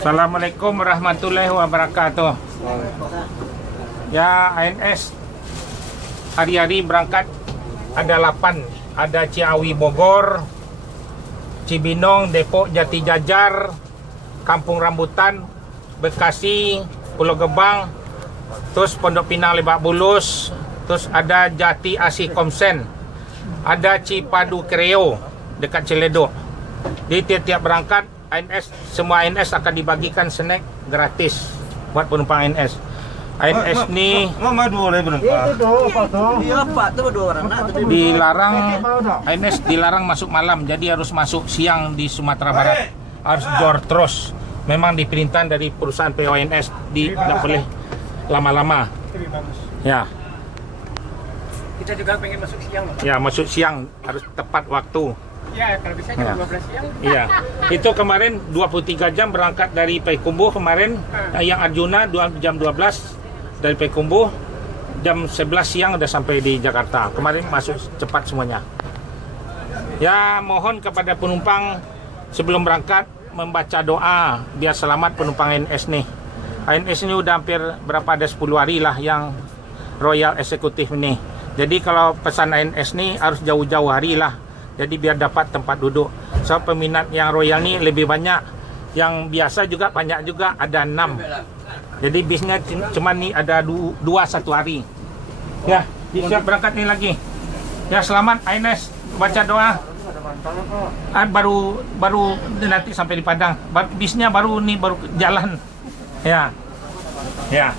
Assalamualaikum warahmatullahi wabarakatuh. Ya, ANS hari-hari berangkat ada 8. Ada Ciawi Bogor, Cibinong, Depok, Jati Jajar, Kampung Rambutan, Bekasi, Pulau Gebang, terus Pondok Pinang Lebak Bulus, terus ada Jati Asih Komsen, ada Cipadu Kreo dekat Ciledug. Di tiap-tiap berangkat ANS, semua ANS akan dibagikan snack gratis buat penumpang ANS. ANS ni dilarang, ANS dilarang masuk malam, jadi harus masuk siang di Sumatera Barat. Harus jor terus. Memang diperintah dari perusahaan PO ANS, tidak boleh lama-lama. Ya. Kita juga pengen masuk siang loh. Ya, masuk siang harus tepat waktu. Ya, kalau bisa jam 12 siang. Iya. Itu kemarin 23 jam berangkat dari Payakumbuh kemarin. Yang Arjuna jam 12 dari Payakumbuh, jam 11 siang udah sampai di Jakarta. Kemarin masuk cepat semuanya. Ya, mohon kepada penumpang sebelum berangkat membaca doa biar selamat penumpang ANS nih. ANS ini udah hampir berapa, ada 10 hari lah yang Royal Eksekutif ini. Jadi kalau pesan ANS nih harus jauh-jauh hari lah. Jadi biar dapat tempat duduk. So peminat yang Royal ni lebih banyak. Yang biasa juga banyak juga, ada 6. Jadi bisnya cuma ni ada 2 satu hari. Ya, siap berangkat ni lagi. Ya, selamat ANS, baca doa. Baru nanti sampai di Padang. Bisnya baru jalan. Ya. Ya.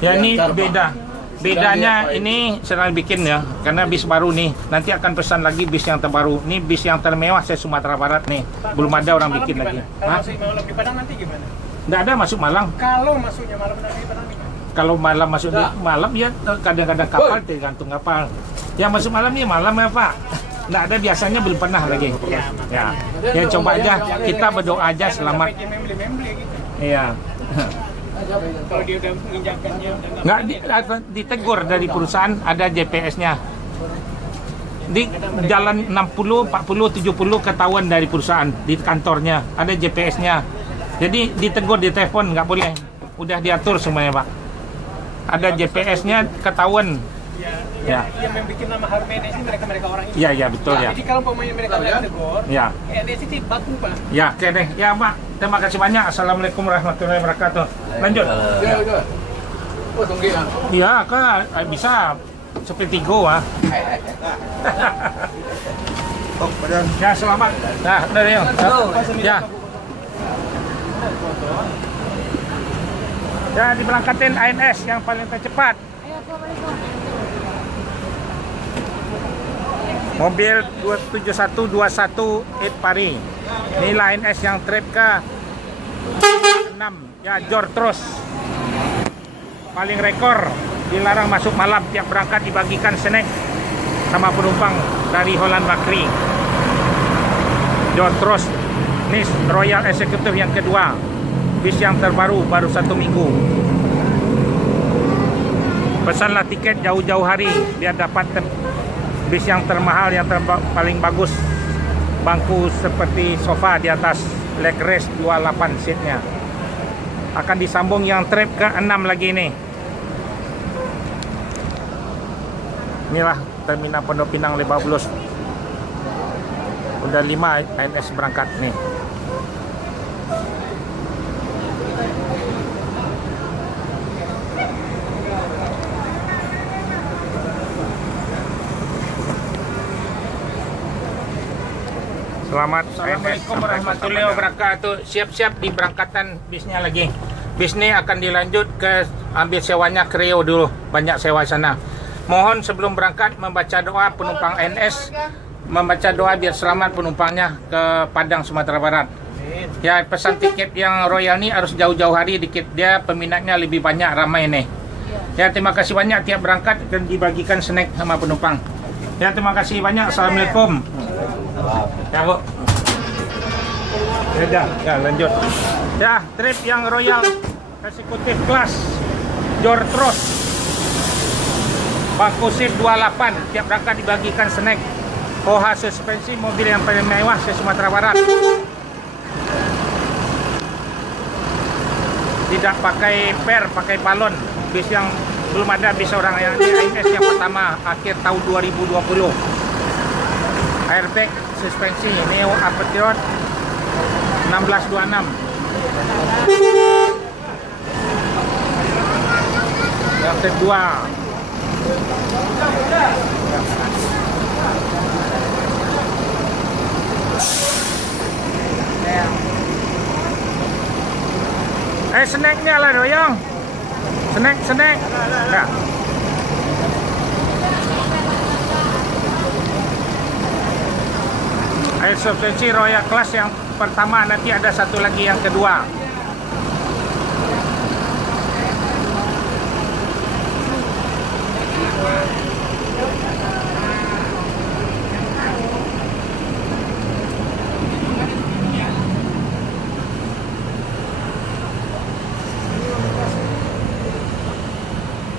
Ya, ini beda. Bedanya ini sedang bikin ya, karena bis baru nih. Nanti akan pesan lagi bis yang terbaru. Ini bis yang termewah se Sumatera Barat nih. Belum ada orang bikin lagi. Kalau masuk malam di Padang nanti gimana? Nggak ada masuk Malang. Kalau masuknya malam di Padang gimana? Kalau malam masuk di malam ya kadang-kadang kapal, tergantung kapal. Yang masuk malam ya malam ya Pak. Nggak ada, biasanya belum pernah lagi. Ya, ya coba aja, kita berdoa aja selamat. Iya. Kalau dia udah menginjakkannya Nggak ditegur dari perusahaan, ada GPS-nya. Di jalan 60, 40, 70 ketahuan dari perusahaan, di kantornya ada GPS-nya. Jadi ditegur di telepon, nggak boleh. Udah diatur semuanya Pak. Ada GPS-nya, ketahuan. Ya. Yang bikin nama harum ANS ini mereka orang ini. Iya betul ya. Jadi kalau pemain mereka ditegur, ya. ANS itu baku Pak. Ya, oke deh. Ya Pak, terima kasih banyak. Assalamualaikum warahmatullahi wabarakatuh. Lanjut. Oh, tunggu ya. Iya, kan bisa seperti go ah. Oh, badan. Ya, selamat. Nah, dari yuk. Ya. Ya, diberangkatin ANS yang paling tercepat. Mobil 27121 Pari. Inilah ANS yang trip ke 6. Ya, jor terus. Paling rekor, dilarang masuk malam. Tiap berangkat dibagikan snack sama penumpang dari Holland Bakri. Jor terus. Ini Royal Executive yang kedua. Bis yang terbaru, baru 1 minggu. Pesanlah tiket jauh-jauh hari biar dapat bis yang termahal, yang paling bagus. Bangku seperti sofa di atas, leg rest 28 seatnya. Akan disambung yang trip ke 6 lagi nih. Inilah terminal Pondok Pinang Lebak Bulus. Udah 5 ANS berangkat nih. Selamat. Assalamualaikum warahmatullahi wabarakatuh. Siap-siap di berangkatan bisnya lagi. Bis ini akan dilanjut ke ambil sewanya Kreo dulu. Banyak sewa sana. Mohon sebelum berangkat membaca doa penumpang ANS. Membaca doa biar selamat penumpangnya ke Padang, Sumatera Barat. Ya, pesan tiket yang Royal ini harus jauh-jauh hari dikit. Dia peminatnya lebih banyak, ramai nih. Ya, terima kasih banyak. Tiap berangkat akan dibagikan snack sama penumpang. Ya, terima kasih banyak. Assalamualaikum. Ya Bu. Ya lanjut. Ya, trip yang Royal Eksekutif Kelas jor terus. Bangku seat 28. Tiap berangkat dibagikan snack. OH suspensi, mobil yang paling mewah se Sumatera Barat. tidak pakai per, pakai balon. Bis yang belum ada bis orang yang di ANS yang pertama akhir tahun 2020. Airbag, suspensi, Neo Aperture 1626. Yang kedua. Snacknya lah doyong. Snack. Nah. Air suspensi Royal Class yang pertama, nanti ada satu lagi yang kedua.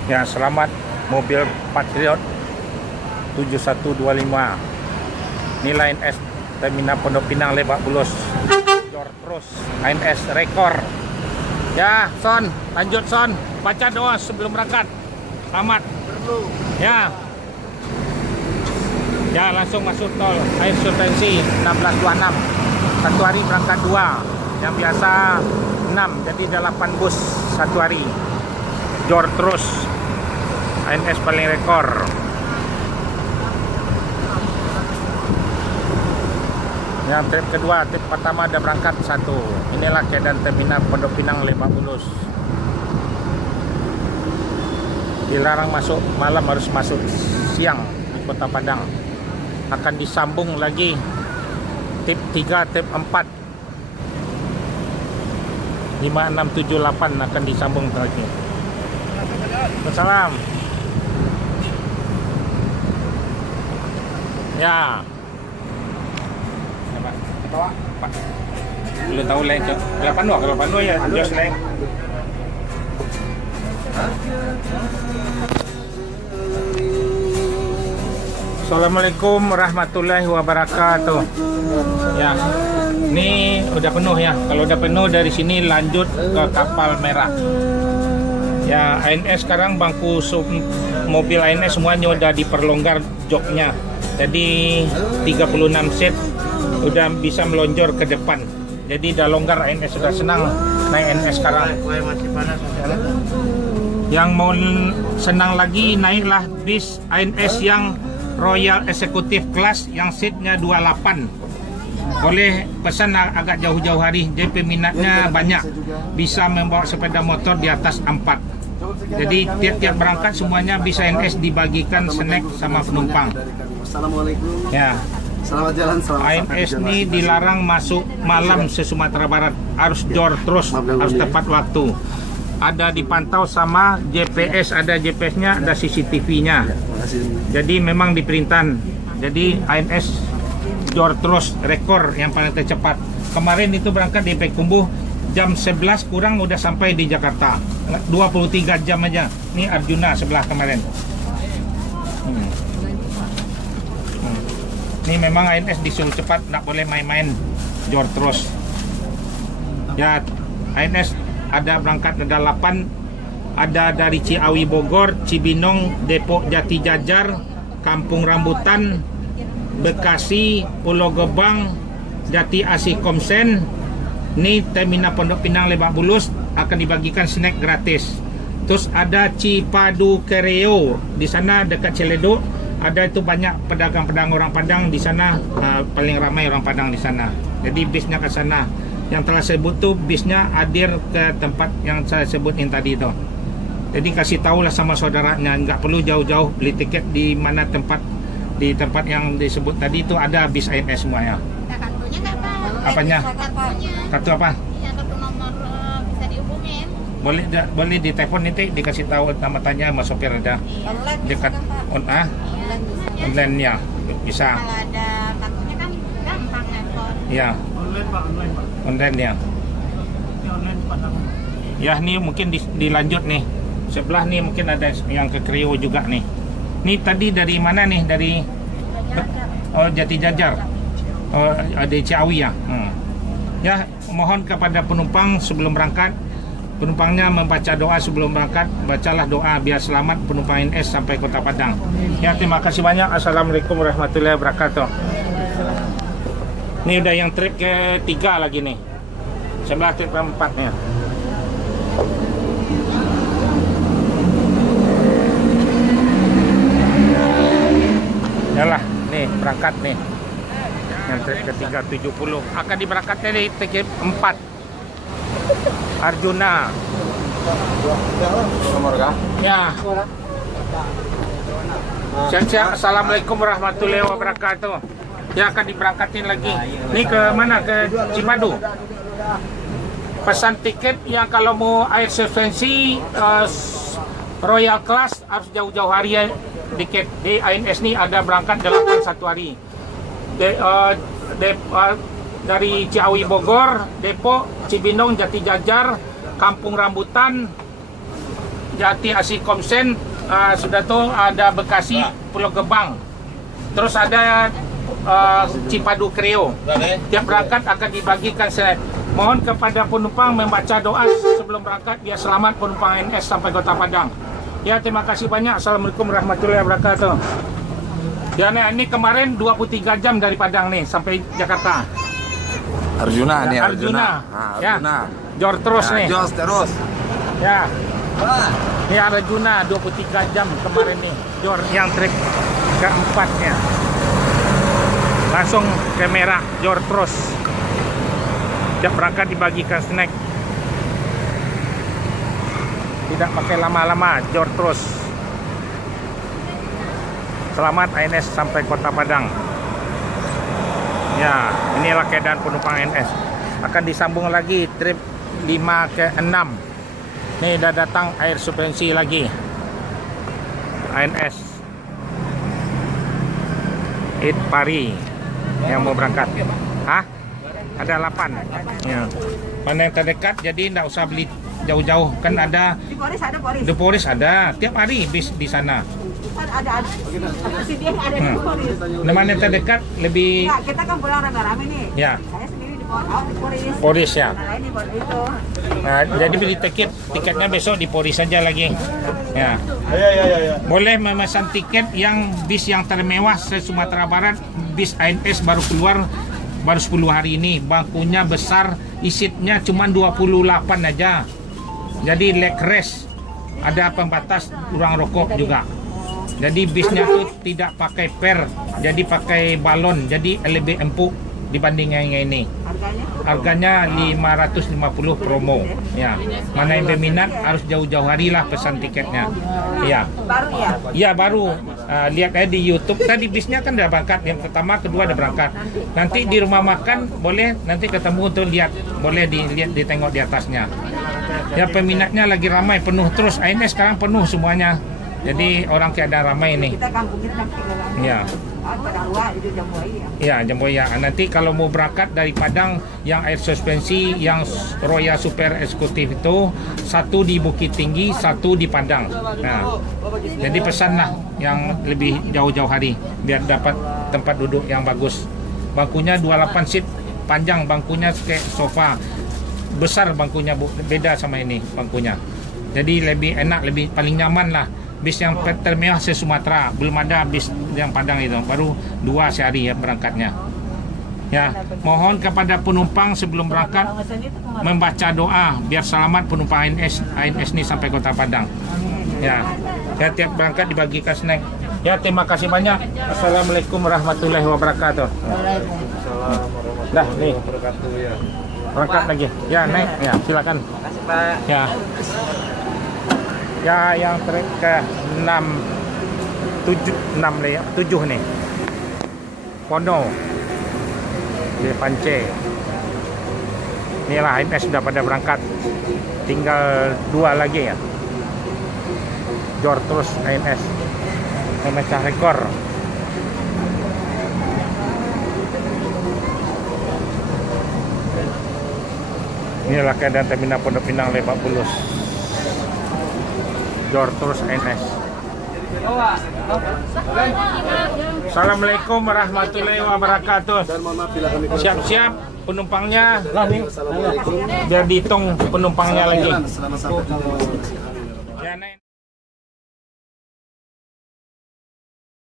Ya, selamat mobil Patriot 7125. Nilai ANS Terminal Pondok Pinang Lebak Bulus. Door terus ANS rekor. Ya, Son, lanjut Son. Baca doa sebelum berangkat. Selamat. Ya. Ya, langsung masuk tol. Air suspensi 1626. Satu hari berangkat 2. Yang biasa 6, jadi 8 bus satu hari. Jor terus. ANS paling rekor. Yang trip kedua, trip pertama ada berangkat 1. Inilah keadaan terminal Pondok Pinang Lebak Bulus. Dilarang masuk malam, harus masuk siang di Kota Padang. Akan disambung lagi trip 3, trip 4. 5, 6, 7, 8 akan disambung lagi. Wassalam. Ya. Pak. Belum tahu lain ke. Kalau Panu ya jos lain. Assalamualaikum warahmatullahi wabarakatuh. Ya. Ini udah penuh ya. Kalau udah penuh dari sini lanjut ke kapal merah. Ya, ANS sekarang bangku mobil ANS semuanya udah diperlonggar joknya. Jadi 36 seat udah bisa melonjor ke depan. Jadi udah longgar, ANS sudah senang naik ANS sekarang. Yang mau senang lagi naiklah bis ANS yang Royal Executive Class yang seatnya 28. Boleh pesan agak jauh-jauh hari. Jadi peminatnya banyak. Bisa membawa sepeda motor di atas 4. Jadi tiap-tiap berangkat semuanya bisa ANS dibagikan snack sama penumpang. Assalamualaikum. Ya. Selamat jalan. ANS ini dilarang masuk malam se Sumatera Barat. Harus jor terus, harus tepat waktu. Ada dipantau sama GPS, ada GPS-nya, ada CCTV-nya. Jadi memang diperintah. Jadi ANS jor terus, rekor yang paling tercepat. Kemarin itu berangkat di Payakumbuh jam 11 kurang udah sampai di Jakarta. 23 jam aja. Ini Arjuna sebelah kemarin. Ini memang ANS disuruh cepat, tak boleh main-main, jor terus. Ya, ANS ada berangkat ada 8, ada dari Ciawi Bogor, Cibinong, Depok Jati Jajar, Kampung Rambutan, Bekasi, Pulau Gebang, Jati Asih Komsen. Ini terminal Pondok Pinang Lebak Bulus akan dibagikan snack gratis. Terus ada Cipadu Kereo, di sana dekat Ciledug. Ada itu banyak pedagang-pedagang orang Padang di sana, paling ramai orang Padang di sana. Jadi bisnya ke sana. Yang telah sebut tuh bisnya hadir ke tempat yang saya sebutin tadi itu. Jadi kasih tahulah sama saudaranya, nggak perlu jauh-jauh beli tiket di mana tempat, di tempat yang disebut tadi itu ada bis ANS semuanya. Kartunya nggak Pak? Apanya? Kartunya. Kartu apa? Iya, kartu nomor bisa dihubungin. Boleh di telepon nanti dikasih tahu nama tanya sama sopir ada. Online Dekat bisa kan, Pak? online Online bisa. online ya bisa. Kalau ada kartunya kan gampang handphone. Ya, Online Pak, online Pak. online ya. Ini online Padang. Ya, nih mungkin dilanjut nih. Sebelah nih mungkin ada yang ke Krio juga nih. Nih tadi dari mana nih? Dari Jati Jajar. Ada Ciawi ya. Ya, mohon kepada penumpang sebelum berangkat penumpangnya membaca doa sebelum berangkat. Bacalah doa biar selamat penumpang INS sampai Kota Padang. Ya, terima kasih banyak. Assalamualaikum warahmatullahi wabarakatuh. Ini udah yang trip ketiga lagi nih. Sebelah trip keempatnya. Yalah, nih berangkat nih. Yang trip ketiga 70 akan diberangkatnya di tiket 4. Arjuna. Nomor kah? Ya. Siap-siap. Assalamualaikum warahmatullahi wabarakatuh. Ya, akan diberangkatin lagi. Ini ke mana? Ke Cipadu. Pesan tiket yang kalau mau air suspensi Royal Class harus jauh-jauh hari ya. Tiket di INS ini ada berangkat 81 hari. Dari Ciawi Bogor, Depok, Cibinong, Jati Jajar, Kampung Rambutan, Jati Asih Komsen, sudah tuh ada Bekasi, Pulau Gebang. Terus ada Cipadu Kreo. Tiap berangkat akan dibagikan slide. Mohon kepada penumpang membaca doa sebelum berangkat biar selamat penumpang INS sampai Kota Padang. Ya, terima kasih banyak. Assalamualaikum warahmatullahi wabarakatuh. Ya, ini kemarin 23 jam dari Padang nih sampai Jakarta. Arjuna nih, Arjuna. Nah, Ya. Arjuna. Jor terus nih. Jos terus. Ya. Ini Arjuna 23 jam kemarin nih. Jor yang trip keempatnya. Langsung ke merah, Jor terus. Tiap berangkat dibagikan snack. Tidak pakai lama-lama, Jor terus. Selamat INS sampai Kota Padang. Ya, inilah keadaan penumpang INS. Akan disambung lagi trip 5 ke 6. Nih udah datang air suspensi lagi. INS It Pari yang mau berangkat. Hah? Ada 8. Ya. Mana yang terdekat jadi enggak usah beli jauh-jauh, kan ada Di Polres ada Polres. The Polres ada tiap hari bis di sana. Ada. Presiden ada di Polres. Nah, mana yang terdekat lebih Enggak, kita kan pulang rame-rame nih. ya Saya sendiri di Polres. Polres ya. Nah, lain di Polres itu. Nah, jadi beli tiketnya besok di Polres saja lagi. Ya. Boleh memesan tiket yang bis yang termewah se-Sumatera Barat, bis INS baru keluar baru 10 hari ini. Bangkunya besar, isitnya cuma 28 aja. Jadi leg rest, ada pembatas ruang rokok juga. Jadi bisnya tuh tidak pakai per, jadi pakai balon, jadi lebih empuk dibanding yang ini. Harganya 550 promo. Ya, mana yang berminat harus jauh-jauh hari lah pesan tiketnya. Ya, Baru ya. ya baru. Lihat aja di YouTube. Tadi bisnya kan udah berangkat. Yang pertama, kedua udah berangkat. Nanti di rumah makan boleh nanti ketemu tuh lihat, boleh dilihat ditengok di atasnya. Ya, peminatnya lagi ramai, penuh terus. INS sekarang penuh semuanya. Jadi orang keadaan ramai ini. Kita kampung kita sampai ke Ya. Padang Luar itu Jambuaya. Ya, Jambuaya. Nanti kalau mau berangkat dari Padang yang air suspensi yang Royal Super Eksekutif itu, satu di Bukit Tinggi, satu di Padang. Nah, jadi pesanlah yang lebih jauh-jauh hari biar dapat tempat duduk yang bagus. Bangkunya 28 seat, panjang bangkunya kayak sofa. Besar bangkunya, beda sama ini bangkunya. Jadi lebih enak, lebih paling nyaman lah. Bis yang termewah se-Sumatera, belum ada bis yang Padang itu, baru 2 sehari ya berangkatnya. Ya, mohon kepada penumpang sebelum berangkat membaca doa biar selamat penumpang INS ini sampai Kota Padang. Ya, tiap berangkat dibagikan snack. Ya, terima kasih banyak. Assalamualaikum warahmatullahi wabarakatuh. Dah, nih. Berangkat lagi. Ya, naik. Ya, silakan. Ya. Ya, yang trip ke 7 nih. Pono. Di Pance. Inilah INS sudah pada berangkat. Tinggal 2 lagi ya. Jor terus INS. Memecah rekor. Inilah keadaan terminal Pondok Pinang Lebak Bulus. Jor terus INS. Assalamualaikum warahmatullahi wabarakatuh. Siap-siap penumpangnya. Biar dihitung penumpangnya lagi. Ya, Nek.